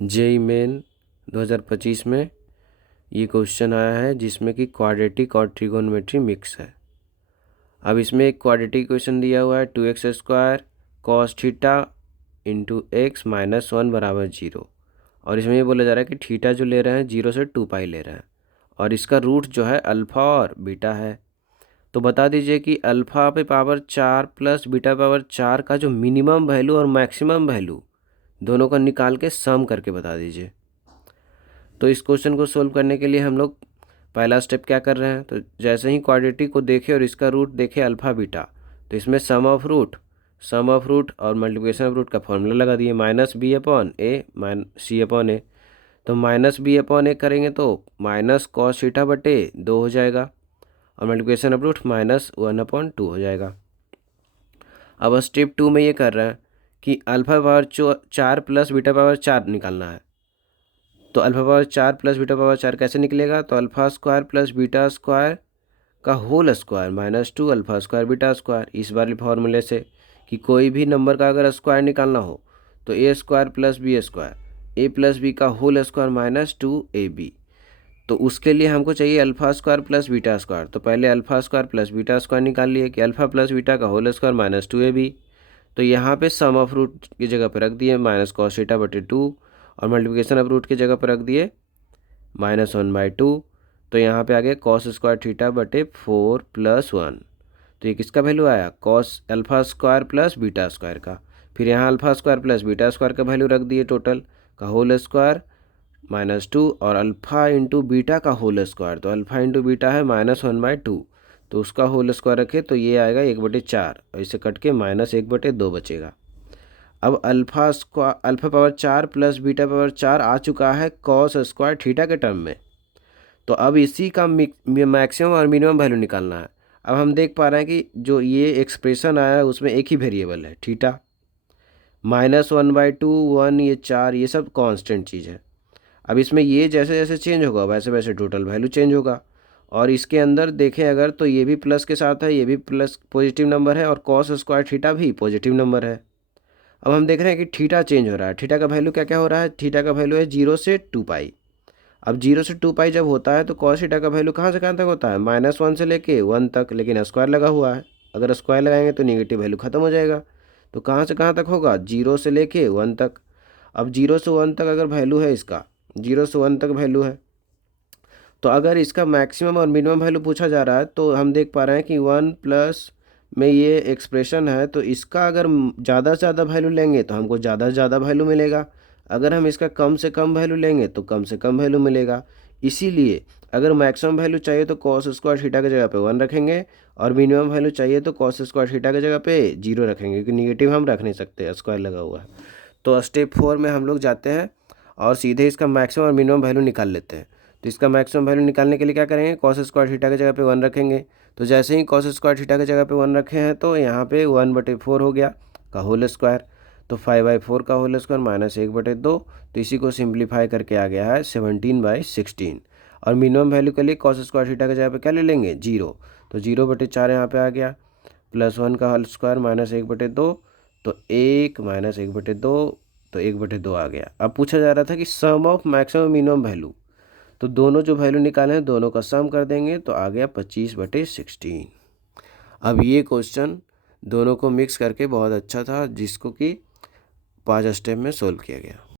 JEE main 2025 में ये question आया है जिसमें कि क्वाड्रेटिक और ट्रिगोनोमेट्री मिक्स है। अब इसमें एक क्वाड्रेटिक क्वेश्चन दिया हुआ है 2x² cos theta into x minus 1 बराबर 0, और इसमें ये बोला जा रहा है कि थीटा जो ले रहे हैं 0 से 2 पाई ले रहे हैं, और इसका रूट जो है अल्फ़ा और बीटा है। तो बता दीजिए कि अल्फ़ा पे पावर 4 प्लस बीटा पावर 4 का जो मिनिमम वैल्यू और मैक्सिमम वैल्यू दोनों का निकाल के सम करके बता दीजिए। तो इस क्वेश्चन को सोल्व करने के लिए हम लोग पहला स्टेप क्या कर रहे हैं, तो जैसे ही क्वाड्रेटिक को देखें और इसका रूट देखें अल्फ़ा बीटा, तो इसमें सम ऑफ रूट और मल्टीप्लिकेशन ऑफ रूट का फॉर्मूला लगा दिए, माइनस बी अपॉन ए सी अपॉन ए। तो माइनस बी अपॉन ए करेंगे तो माइनस कॉस थीटा बटे 2 हो जाएगा, और मल्टीप्लिकेशन ऑफ रूट माइनस 1/2 हो जाएगा। अब स्टेप 2 में ये कर रहे हैं कि alpha power 4 plus beta power 4 निकालना है। तो alpha power 4 plus beta power 4 कैसे निकलेगा, तो alpha square plus beta square का whole square minus 2 alpha square beta square, इस वाले फॉर्मूले से कि कोई भी नंबर का अगर स्क्वायर निकालना हो तो ए स्क्वायर प्लस बी स्क्वायर, ए प्लस बी का होल स्क्वायर माइनस 2ab। तो उसके लिए हमको चाहिए alpha square plus beta square. तो पहले alpha square plus beta square निकाल लिए कि अल्फ़ा प्लस बीटा का होल स्क्वायर माइनस 2ab। तो यहाँ पे सम ऑफ रूट की जगह पर रख दिए माइनस कॉस थीटा बटे 2, और मल्टीप्लिकेशन ऑफ रूट की जगह पर रख दिए -1/2। तो यहाँ पे आ गया कॉस स्क्वायर थीटा बटे 4 + 1। तो ये किसका वैल्यू आया, cos alpha square plus beta square का। फिर यहाँ alpha square plus beta square का वैल्यू रख दिए टोटल का होल स्क्वायर -2, और अल्फ़ा इंटू बीटा का होल स्क्वायर, तो अल्फ़ा इंटू बीटा है -1/2, तो उसका होल स्क्वायर रखे तो ये आएगा 1/4, और इसे कट के -1/2 बचेगा। अब alpha power 4 plus beta power 4 आ चुका है कॉस स्क्वायर थीटा के टर्म में। तो अब इसी का मैक्सिमम और मिनिमम वैल्यू निकालना है। अब हम देख पा रहे हैं कि जो ये एक्सप्रेशन आया है उसमें एक ही वेरिएबल है थीटा, -1/2 1 ये 4 ये सब कांस्टेंट चीज़ है। अब इसमें ये जैसे जैसे चेंज होगा वैसे वैसे टोटल वैल्यू चेंज होगा, और इसके अंदर देखें अगर तो ये भी प्लस के साथ है, ये भी प्लस पॉजिटिव नंबर है, और कॉस स्क्वायर थीटा भी पॉजिटिव नंबर है। अब हम देख रहे हैं कि थीटा चेंज हो रहा है, थीटा का वैल्यू क्या क्या हो रहा है, थीटा का वैल्यू है 0 से 2 पाई। अब 0 से 2 पाई जब होता है तो कॉस थीटा का वैल्यू कहाँ से कहाँ तक होता है, -1 से लेके 1 तक, लेकिन स्क्वायर लगा हुआ है, अगर स्क्वायर लगाएंगे तो निगेटिव वैल्यू खत्म हो जाएगा। तो कहाँ से कहाँ तक होगा, 0 से लेके 1 तक। अब 0 से 1 तक अगर वैल्यू है इसका, 0 से 1 तक वैल्यू है, तो अगर इसका मैक्सिमम और मिनिमम वैल्यू पूछा जा रहा है तो हम देख पा रहे हैं कि 1 प्लस में ये एक्सप्रेशन है, तो इसका अगर ज़्यादा से ज़्यादा वैल्यू लेंगे तो हमको ज़्यादा से ज़्यादा वैल्यू मिलेगा, अगर हम इसका कम से कम वैल्यू लेंगे तो कम से कम वैल्यू मिलेगा। इसीलिए अगर मैक्सिमम वैल्यू चाहिए तो कॉस स्क्वायर थीटा की जगह पे 1 रखेंगे, और मिनिमम वैल्यू चाहिए तो कॉस स्क्वायर थीटा की जगह पे 0 रखेंगे, क्योंकि निगेटिव हम रख नहीं सकते, स्क्वायर लगा हुआ है। तो स्टेप 4 में हम लोग जाते हैं और सीधे इसका मैक्सिमम और मिनिमम वैल्यू निकाल लेते हैं। तो इसका मैक्सिमम वैल्यू निकालने के लिए क्या करेंगे, कॉस स्क्वायर थीटा की जगह पे 1 रखेंगे। तो जैसे ही कॉस स्क्वायर थीटा की जगह पे 1 रखे हैं तो यहाँ पे 1/4 हो गया का होल स्क्वायर, तो 5/4 का होल स्क्वायर -1/2। तो इसी को सिंप्लीफाई करके आ गया है 17/16। और मिनिमम वैल्यू के लिए कॉस स्क्वायर थीटा की जगह पे क्या ले लेंगे, 0। तो 0/4 यहाँ पे आ गया, +1 का होल स्क्वायर -1/2, तो 1 -1/2, तो 1/2 आ गया। अब पूछा जा रहा था कि सम ऑफ मैक्सिमम मिनिमम वैल्यू, तो दोनों जो वैल्यू निकाले हैं दोनों का सम कर देंगे तो आ गया 25/16। अब ये क्वेश्चन दोनों को मिक्स करके बहुत अच्छा था, जिसको कि 5 स्टेप में सोल्व किया गया।